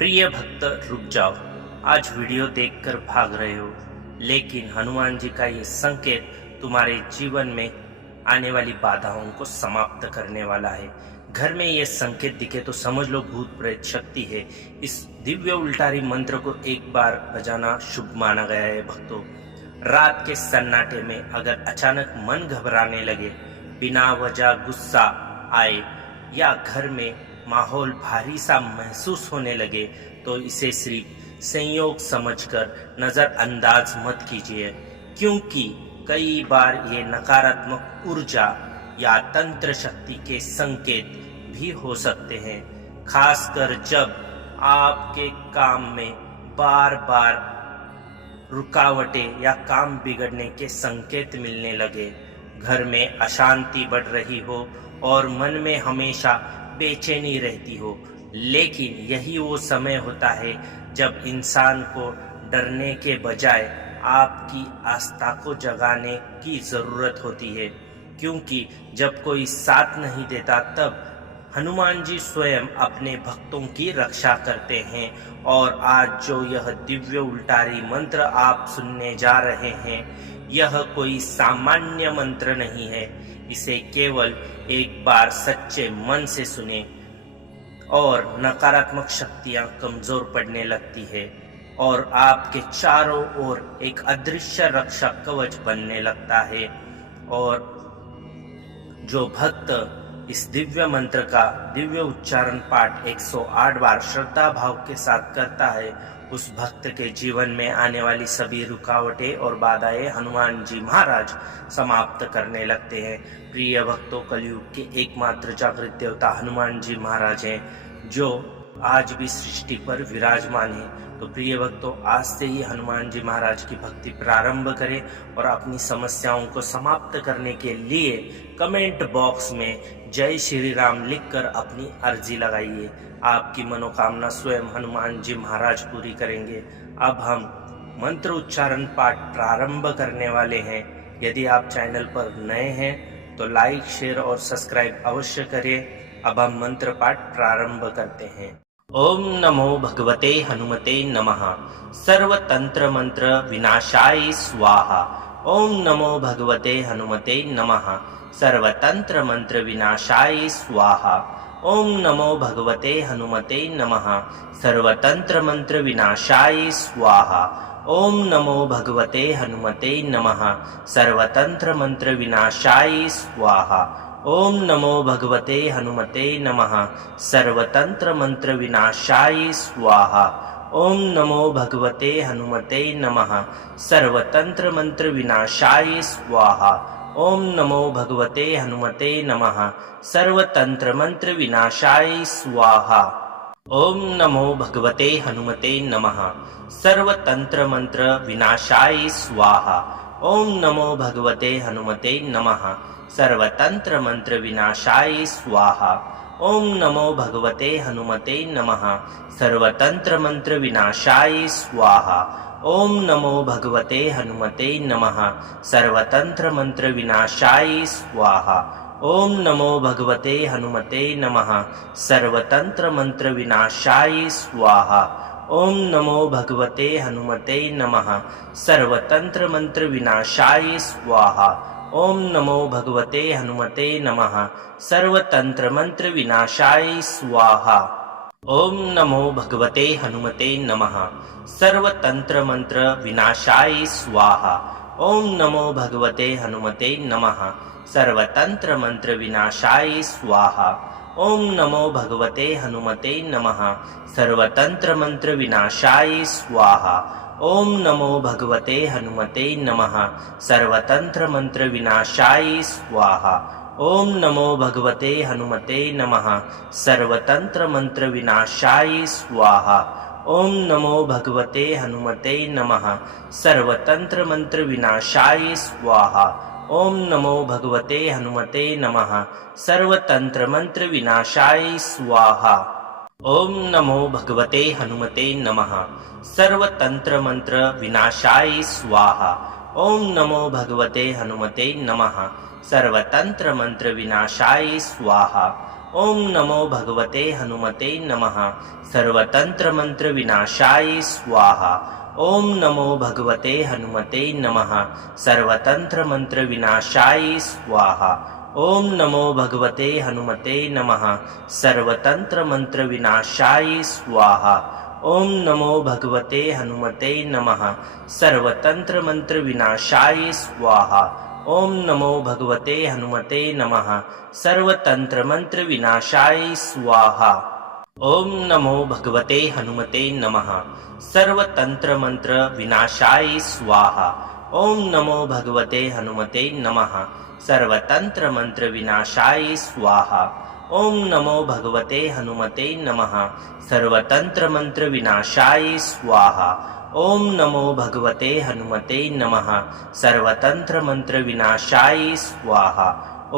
प्रिय भक्त रुक जाओ। आज वीडियो देखकर भाग रहे हो, लेकिन हनुमान जी का ये संकेत तुम्हारे जीवन में आने वाली बाधाओं को समाप्त करने वाला है। घर में ये संकेत दिखे तो समझ लो भूत प्रेत शक्ति है। इस दिव्य उल्टारी मंत्र को एक बार बजाना शुभ माना गया है। भक्तों, रात के सन्नाटे में अगर अचानक मन घबराने लगे, बिना वजह गुस्सा आए या घर में माहौल भारी सा महसूस होने लगे, तो इसे सिर्फ संयोग समझकर नजरअंदाज मत कीजिए, क्योंकि कई बार ये नकारात्मक ऊर्जा या तंत्र शक्ति के संकेत भी हो सकते हैं। खासकर जब आपके काम में बार बार रुकावटें या काम बिगड़ने के संकेत मिलने लगे, घर में अशांति बढ़ रही हो और मन में हमेशा बेचैनी रहती हो। लेकिन यही वो समय होता है जब इंसान को डरने के बजाय आपकी आस्था को जगाने की जरूरत होती है, क्योंकि जब कोई साथ नहीं देता तब हनुमान जी स्वयं अपने भक्तों की रक्षा करते हैं। और आज जो यह दिव्य उल्टारी मंत्र आप सुनने जा रहे हैं, यह कोई सामान्य मंत्र नहीं है। इसे केवल एक बार सच्चे मन से सुने और नकारात्मक शक्तियां कमजोर पड़ने लगती है और आपके चारों ओर एक अदृश्य रक्षा कवच बनने लगता है। और जो भक्त इस दिव्य मंत्र का दिव्य उच्चारण पाठ 108 बार श्रद्धा भाव के साथ करता है, उस भक्त के जीवन में आने वाली सभी रुकावटें और बाधाएं हनुमान जी महाराज समाप्त करने लगते हैं। प्रिय भक्तों, कलयुग के एकमात्र जागृत देवता हनुमान जी महाराज हैं, जो आज भी सृष्टि पर विराजमान है। तो प्रिय भक्तों, आज से ही हनुमान जी महाराज की भक्ति प्रारंभ करें और अपनी समस्याओं को समाप्त करने के लिए कमेंट बॉक्स में जय श्री राम लिखकर अपनी अर्जी लगाइए। आपकी मनोकामना स्वयं हनुमान जी महाराज पूरी करेंगे। अब हम मंत्र उच्चारण पाठ प्रारंभ करने वाले हैं। यदि आप चैनल पर नए हैं तो लाइक, शेयर और सब्सक्राइब अवश्य करें। अब हम मंत्र पाठ प्रारंभ करते हैं। ओम नमो भगवते हनुमते नमः। सर्वतंत्र मंत्र विनाशाय स्वाहा। ओम नमो भगवते हनुमते नमः। सर्वतंत्र मंत्र विनाशाय स्वाहा। ओम नमो भगवते हनुमते नमः। सर्वतंत्र मंत्र विनाशाय स्वाहा। ओम नमो भगवते हनुमते नमः। सर्वतंत्र मंत्र विनाशाय स्वाहा। ओम नमो भगवते हनुमते नमः। सर्वतंत्र मंत्र विनाशाय स्वाहा। ओम नमो भगवते हनुमते नमः। सर्वतंत्र मंत्र विनाशाय स्वाहा। ओम नमो भगवते हनुमते नमः। सर्वतंत्र मंत्र विनाशाय स्वाहा। ओम नमो भगवते हनुमते नमः। सर्वतंत्र मंत्र विनाशाय स्वाहा। ओम नमो भगवते हनुमते नमः। सर्वतंत्र मंत्र विनाशाय स्वाहा। ओम नमो भगवते हनुमते नमः। सर्वतंत्र मंत्र विनाशाय स्वाहा। ओम नमो भगवते हनुमते नमः। सर्वतंत्र मंत्र विनाशाय स्वाहा। ओम नमो भगवते हनुमते नमः। सर्वतंत्र मंत्र विनाशाय स्वाहा। ओम नमो भगवते हनुमते नमः। सर्वतंत्र मंत्र विनाशाय स्वाहा। ओम नमो भगवते हनुमते नमः। सर्वतंत्र मंत्र विनाशाय स्वाहा। ओम नमो भगवते हनुमते नमः। सर्वतंत्र मंत्र विनाशाय स्वाहा। ओम नमो भगवते हनुमते नमः। सर्वतंत्र मंत्र विनाशाय स्वाहा। ओम नमो भगवते हनुमते नमः। सर्वतंत्र मंत्र विनाशाय स्वाहा। ओम नमो भगवते हनुमते नमः। सर्वतंत्र मंत्र विनाशाय स्वाहा। ओम नमो भगवते हनुमते नमः। सर्वतंत्र मंत्र विनाशाय स्वाहा। ओम नमो भगवते हनुमते नमः। सर्वतंत्र मंत्र विनाशाय स्वाहा। ओम नमो भगवते हनुमते नमः। सर्वतंत्र मंत्र विनाशाय स्वाहा। ओम नमो भगवते हनुमते नमः। सर्वतंत्र मंत्र विनाशाय स्वाहा। ओम नमो भगवते हनुमते नमः। सर्वतंत्र मंत्र विनाशाय स्वाहा। ओम नमो भगवते हनुमते नमः सर्वतंत्र मंत्र विनाशाय स्वाहा। ओम नमो भगवते हनुमते नमः सर्वतंत्र मंत्र विनाशाय स्वाहा। ओम नमो भगवते हनुमते नमः सर्वतंत्र मंत्र विनाशाय स्वाहा। ओम नमो भगवते हनुमते नमः सर्वतंत्र मंत्र विनाशाय स्वाहा। ओम नमो भगवते हनुमते नमः सर्वतंत्र मंत्र विनाशाय स्वाहा। ओम नमो भगवते हनुमते नमः सर्वतंत्र मंत्र विनाशाय स्वाहा। ओम नमो भगवते हनुमते नमः सर्वतंत्र मंत्र विनाशाय स्वाहा। ओम नमो भगवते हनुमते नमः सर्वतंत्र मंत्र विनाशाय स्वाहा। ओम नमो भगवते हनुमते नमः सर्वतंत्र मंत्र विनाशाय स्वाहा।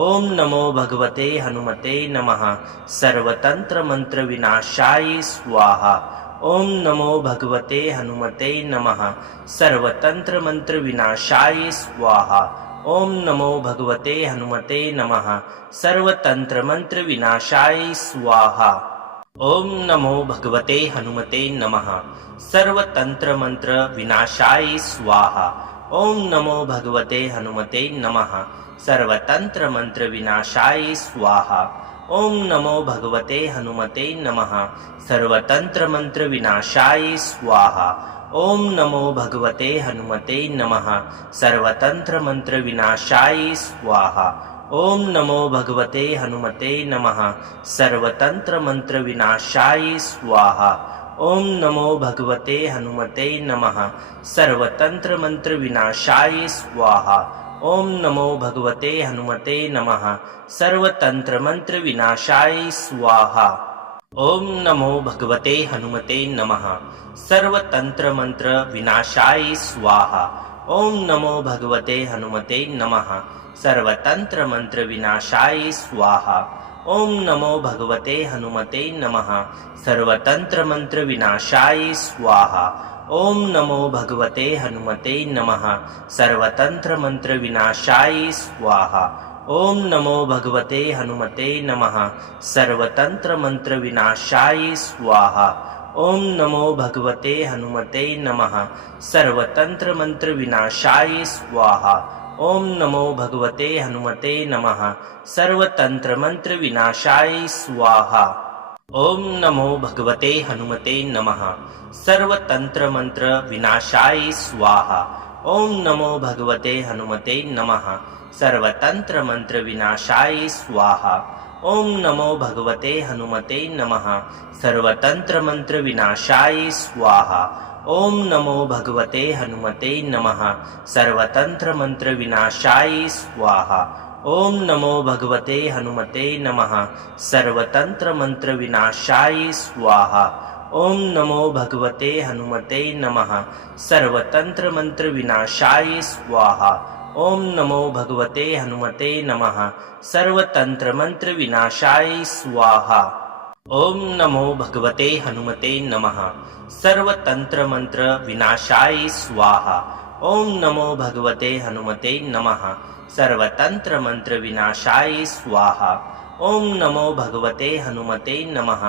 ओम नमो भगवते हनुमते नमः सर्वतंत्र मंत्र विनाशाय स्वाहा। ओम नमो भगवते हनुमते नमः सर्वतंत्र मंत्र विनाशाय स्वाहा। ओम नमो भगवते हनुमते नमः सर्वतंत्र मंत्र विनाशाय स्वाहा। ओम नमो भगवते हनुमते नमः सर्वतंत्र मंत्र विनाशाय स्वाहा। ओम नमो भगवते हनुमते नमः सर्वतंत्र मंत्र विनाशाय स्वाहा। ओम नमो भगवते हनुमते नमः सर्वतंत्र मंत्र विनाशाय स्वाहा। ओम नमो भगवते हनुमते नमः सर्वतंत्र मंत्र विनाशाय स्वाहा। ओम नमो भगवते हनुमते नमः सर्वतंत्र मंत्र विनाशाय स्वाहा। ओम नमो भगवते हनुमते नमः सर्वतंत्र मंत्र विनाशाय स्वाहा। ओम नमो भगवते हनुमते नमः सर्वतंत्र मंत्र विनाशाय स्वाहा। ओम नमो भगवते हनुमते नमः सर्वतंत्र मंत्र विनाशाय स्वाहा। ओम नमो भगवते हनुमते नमः सर्वतंत्र मंत्र विनाशाय स्वाहा। ओम नमो भगवते हनुमते नमः सर्वतंत्र मंत्र विनाशाय स्वाहा। ओम नमो भगवते हनुमते नमः सर्वतंत्र मंत्र विनाशाय स्वाहा। ओम नमो भगवते हनुमते नमः सर्वतंत्र मंत्र विनाशाय स्वाहा। ओम नमो भगवते हनुमते नमः सर्वतंत्र मंत्र विनाशाय स्वाहा। ओम नमो भगवते हनुमते नमः सर्वतंत्र मंत्र विनाशाय स्वाहा। ओम नमो भगवते हनुमते नमः सर्वतंत्र मंत्र विनाशाय स्वाहा। ओम नमो भगवते हनुमते नमः सर्वतंत्र मंत्र विनाशाय स्वाहा। ओम नमो भगवते हनुमते नमः सर्वतंत्र मंत्र विनाशाय स्वाहा। ओम नमो भगवते हनुमते नमः सर्वतंत्र मंत्र विनाशाय स्वाहा। ओम नमो भगवते हनुमते नमः सर्वतंत्र मंत्र विनाशाय स्वाहा। ओम नमो भगवते हनुमते नमः सर्वतंत्र मंत्र विनाशाय स्वाहा। ओम नमो भगवते हनुमते नमः सर्वतंत्र मंत्र विनाशाय स्वाहा। ओम नमो भगवते हनुमते नमः सर्वतंत्र मंत्र विनाशाय स्वाहा। ओम नमो भगवते हनुमते नमः सर्वतंत्र मंत्र विनाशाय स्वाहा। ओम नमो भगवते हनुमते नमः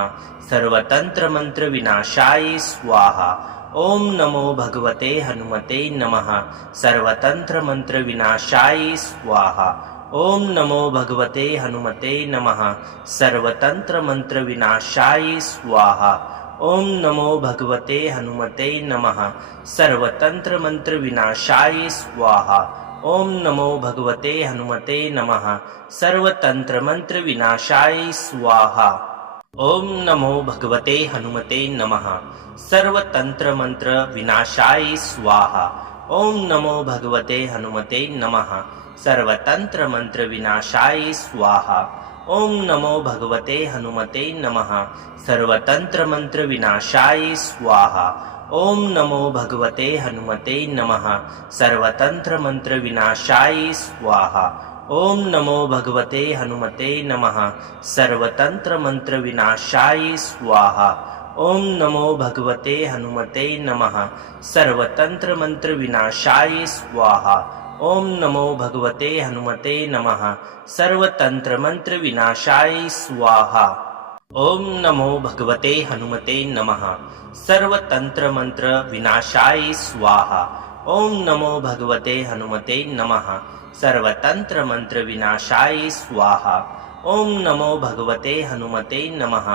सर्वतंत्र मंत्र विनाशाय स्वाहा। ओम नमो भगवते हनुमते नमः सर्वतंत्र मंत्र विनाशाय स्वाहा। ओम नमो भगवते हनुमते नमः सर्वतंत्र मंत्र विनाशाय स्वाहा। ओम नमो भगवते हनुमते नमः सर्वतंत्र मंत्र विनाशाय स्वाहा। ओम नमो भगवते हनुमते नमः सर्वतंत्र मंत्र विनाशाय स्वाहा। ओम नमो भगवते हनुमते नमः सर्वतंत्र मंत्र विनाशाय स्वाहा। ओम नमो भगवते हनुमते नमः सर्वतंत्र मंत्र विनाशाय स्वाहा। ओम नमो भगवते हनुमते नमः सर्वतंत्र मंत्र विनाशाय स्वाहा। ओम नमो भगवते हनुमते नमः सर्वतंत्र मंत्र विनाशाय स्वाहा। ओम नमो भगवते हनुमते नमः सर्वतंत्र मंत्र विनाशाय स्वाहा। ओम नमो भगवते हनुमते नमः सर्वतंत्र मंत्र विनाशाय स्वाहा। ओम नमो भगवते हनुमते नमः सर्वतंत्र मंत्र विनाशाय स्वाहा। ओम नमो भगवते हनुमते नमः सर्वतंत्र मंत्र विनाशाय स्वाहा। ओम नमो भगवते हनुमते नमः सर्वतंत्र मंत्र विनाशाय स्वाहा। ओम नमो भगवते हनुमते नमः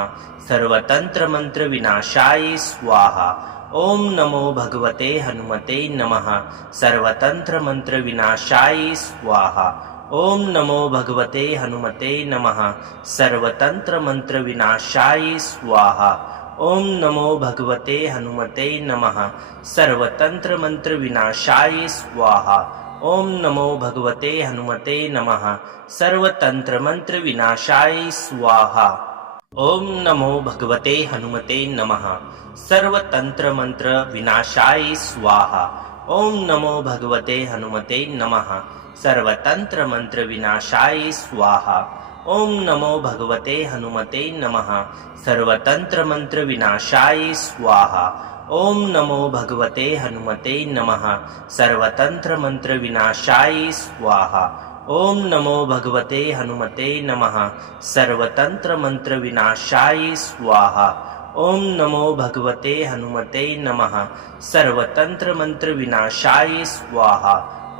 सर्वतंत्र मंत्र विनाशाय स्वाहा। ओम नमो भगवते हनुमते नमः सर्वतंत्र मंत्र विनाशाय स्वाहा। ओम नमो भगवते हनुमते नमः सर्वतंत्र मंत्र विनाशाय स्वाहा। ओम नमो भगवते हनुमते नमः सर्वतंत्र मंत्र विनाशाय स्वाहा। ओम नमो भगवते हनुमते नमः सर्वतंत्र मंत्र विनाशाय स्वाहा। ओम नमो भगवते हनुमते नमः सर्वतंत्र मंत्र विनाशाय स्वाहा। ओम नमो भगवते हनुमते नमः सर्वतंत्र मंत्र विनाशाय स्वाहा। ओम नमो भगवते हनुमते नमः सर्वतंत्र मंत्र विनाशाय स्वाहा। ओम नमो भगवते हनुमते नमः सर्वतंत्र मंत्र विनाशाय स्वाहा। ओम नमो भगवते हनुमते नमः सर्वतंत्र मंत्र विनाशाय स्वाहा। ओम नमो भगवते हनुमते नमः सर्वतंत्र मंत्र विनाशाय स्वाहा।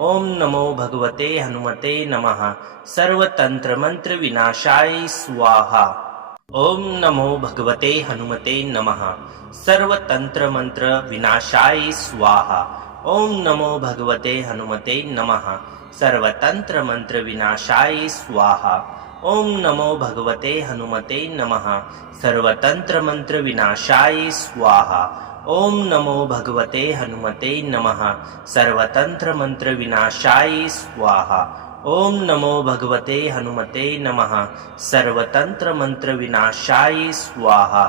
ओम नमो भगवते हनुमते नमः सर्वतंत्र मंत्र विनाशाय स्वाहा। ओम नमो भगवते हनुमते नमः सर्वतंत्र मंत्र विनाशाय स्वाहा। ओम नमो भगवते हनुमते नमः सर्वतंत्र मंत्र विनाशाय स्वाहा। ओम नमो भगवते हनुमते नमः सर्वतंत्र मंत्र विनाशाय स्वाहा। ओम नमो भगवते हनुमते नमः सर्वतंत्र मंत्र विनाशाय स्वाहा। ओम नमो भगवते हनुमते नमः सर्वतंत्र मंत्र विनाशाय स्वाहा।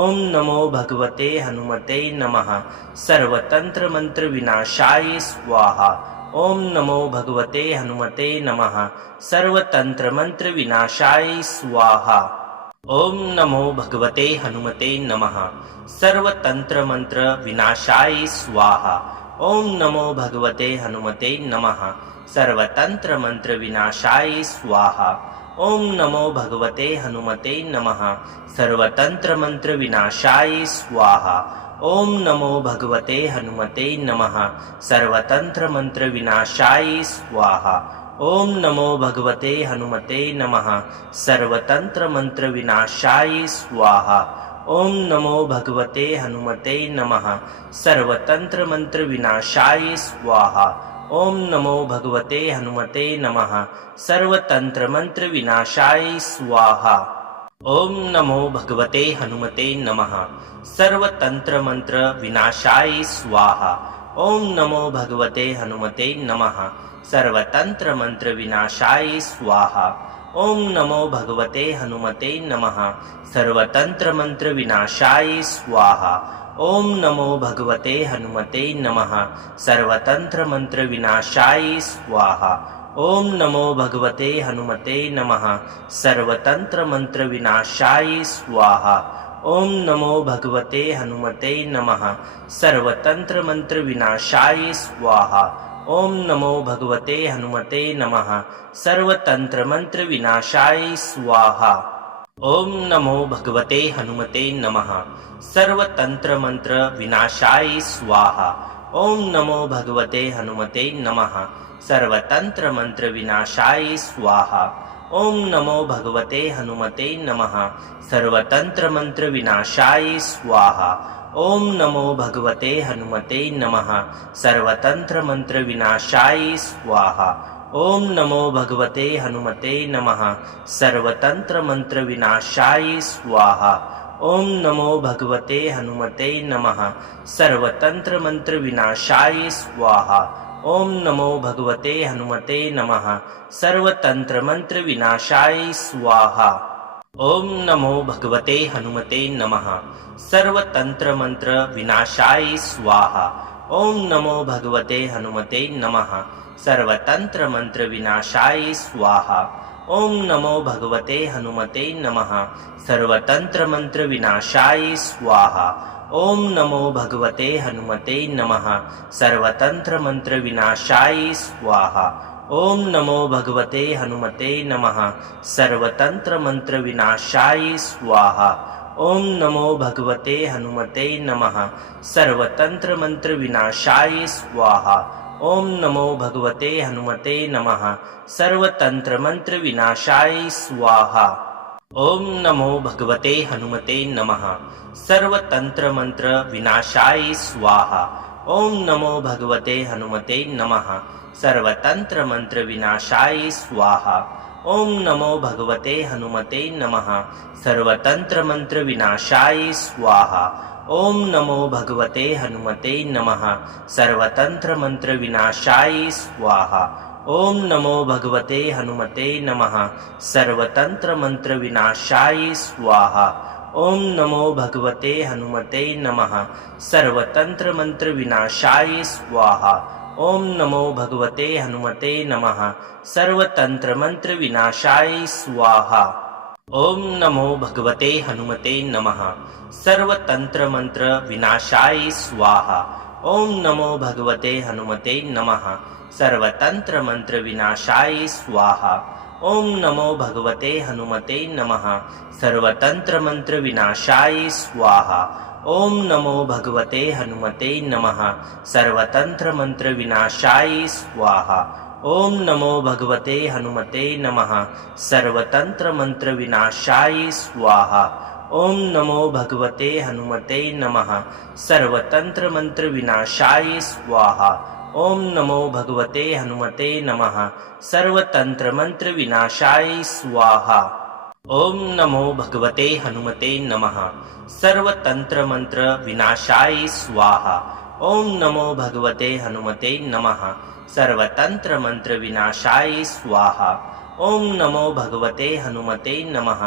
ओम नमो भगवते हनुमते नमः सर्वतंत्र मंत्र विनाशाय स्वाहा। ओम नमो भगवते हनुमते नमः सर्वतंत्र मंत्र विनाशाय स्वाहा। ओम नमो भगवते हनुमते नमः सर्वतंत्र मंत्र विनाशाय स्वाहा। ओम नमो भगवते हनुमते नमः सर्वतंत्र मंत्र विनाशाय स्वाहा। ओम नमो भगवते हनुमते नमः सर्वतंत्र मंत्र विनाशाय स्वाहा। ओम नमो भगवते हनुमते नमः सर्वतंत्र मंत्र विनाशाय स्वाहा। ओम नमो भगवते हनुमते नमः सर्वतंत्र मंत्र विनाशाय स्वाहा। ओम नमो भगवते हनुमते नमः सर्वतंत्र मंत्र विनाशाय स्वाहा। ओम नमो भगवते हनुमते नमः सर्वतंत्र मंत्र विनाशाय स्वाहा। ओम नमो भगवते हनुमते नमः सर्वतंत्र मंत्र विनाशाय स्वाहा। ओम नमो भगवते हनुमते नमः सर्वतंत्र मंत्र विनाशाय स्वाहा। ओम नमो भगवते हनुमते नमः सर्वतंत्र मंत्र विनाशाय स्वाहा। ओम नमो भगवते हनुमते नमः सर्वतंत्र मंत्र विनाशाय स्वाहा। ओम नमो भगवते हनुमते नमः सर्वतंत्र मंत्र विनाशाय स्वाहा। ओम नमो भगवते हनुमते नमः सर्वतंत्र मंत्र विनाशाय स्वाहा। ओम नमो भगवते हनुमते नमः सर्वतंत्र मंत्र विनाशाय स्वाहा। ओम नमो भगवते हनुमते नमः सर्वतंत्र मंत्र विनाशाय स्वाहा। ओम नमो भगवते हनुमते नमः सर्वतंत्र मंत्र विनाशाय स्वाहा। ओम नमो भगवते हनुमते नमः सर्वतंत्र मंत्र विनाशाय स्वाहा। ओम नमो भगवते हनुमते नमः सर्वतंत्र मंत्र विनाशाय स्वाहा। ओम नमो भगवते हनुमते नमः सर्वतंत्र मंत्र विनाशाय स्वाहा। ओम नमो भगवते हनुमते नमः सर्वतंत्र मंत्र विनाशाय स्वाहा। ओम नमो भगवते हनुमते नमः सर्वतंत्र मंत्र विनाशाय स्वाहा। ओम नमो भगवते हनुमते नमः सर्वतंत्र मंत्र विनाशाय स्वाहा। ओम नमो भगवते हनुमते नमः सर्वतंत्र मंत्र विनाशाय स्वाहा। ओम नमो भगवते हनुमते नमः सर्वतंत्र मंत्र विनाशाय स्वाहा। ओम नमो भगवते हनुमते नमः सर्वतंत्र मंत्र विनाशाय स्वाहा। ओम नमो भगवते हनुमते नमः सर्वतंत्र मंत्र विनाशाय स्वाहा। ओम नमो भगवते हनुमते नमः सर्वतंत्र मंत्र विनाशाय स्वाहा। ओम नमो भगवते हनुमते नमः सर्वतंत्र मंत्र विनाशाय स्वाहा। ओम नमो भगवते हनुमते नमः सर्वतंत्र मंत्र विनाशाय स्वाहा। ओम नमो भगवते हनुमते नमः सर्वतंत्र मंत्र विनाशाय स्वाहा। ओम नमो भगवते हनुमते नमः सर्वतंत्र मंत्र विनाशाय स्वाहा। ओम नमो भगवते हनुमते नमः सर्वतंत्र मंत्र विनाशाय स्वाहा। ओम नमो भगवते हनुमते नमः सर्वतंत्र मंत्र विनाशाय स्वाहा। ओम नमो भगवते हनुमते नमः सर्वतंत्र मंत्र विनाशाय स्वाहा। ओम नमो भगवते हनुमते नमः सर्वतंत्र मंत्र विनाशाय स्वाहा। ओम नमो भगवते हनुमते नमः सर्वतंत्र मंत्र विनाशाय स्वाहा। ओम नमो भगवते हनुमते नमः सर्वतंत्र मंत्र विनाशाय स्वाहा। ओम नमो भगवते हनुमते नमः सर्वतंत्र मंत्र विनाशाय स्वाहा। ओम नमो भगवते हनुमते नमः सर्वतंत्र मंत्र विनाशाय स्वाहा। ओम नमो भगवते हनुमते नमः सर्वतंत्र मंत्र विनाशाय स्वाहा। ओम नमो भगवते हनुमते नमः सर्वतंत्र मंत्र विनाशाय स्वाहा। ओम नमो भगवते हनुमते नमः सर्वतंत्र मंत्र विनाशाय स्वाहा। ओम नमो भगवते हनुमते नमः सर्वतंत्र मंत्र विनाशाय स्वाहा। ओम नमो भगवते हनुमते नमः सर्वतंत्र मंत्र विनाशाय स्वाहा। ओम नमो भगवते हनुमते नमः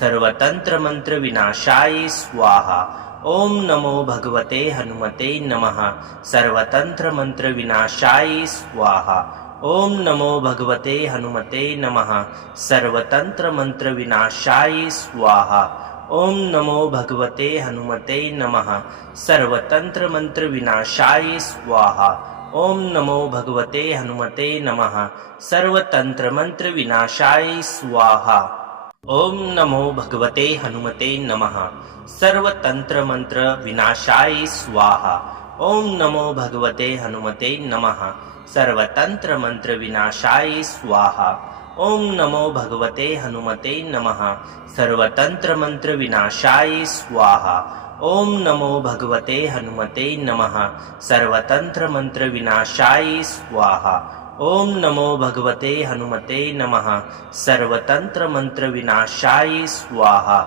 सर्वतंत्र मंत्र विनाशाय स्वाहा। ओम नमो भगवते हनुमते नमः सर्वतंत्र मंत्र विनाशाय स्वाहा। ओम नमो भगवते हनुमते नमः सर्वतंत्र मंत्र विनाशाय स्वाहा। ओम नमो भगवते हनुमते नमः सर्वतंत्र मंत्र विनाशाय स्वाहा। ओम नमो भगवते हनुमते नमः सर्वतंत्र मंत्र विनाशाय स्वाहा। ओम नमो भगवते हनुमते नमः सर्वतंत्र मंत्र विनाशाय स्वाहा। ओम नमो भगवते हनुमते नमः सर्वतंत्र मंत्र विनाशाय स्वाहा। ओम नमो भगवते हनुमते नमः सर्वतंत्र मंत्र विनाशाय स्वाहा। ओम नमो भगवते हनुमते नमः सर्वतंत्र मंत्र विनाशाय स्वाहा। ओम नमो भगवते हनुमते नमः सर्वतंत्र मंत्र विनाशाय स्वाहा।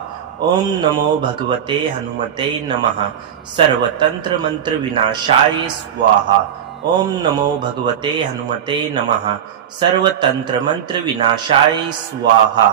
ओम नमो भगवते हनुमते नमः सर्वतंत्र मंत्र विनाशाय स्वाहा। ओम नमो भगवते हनुमते नमः सर्वतंत्र मंत्र विनाशाय स्वाहा।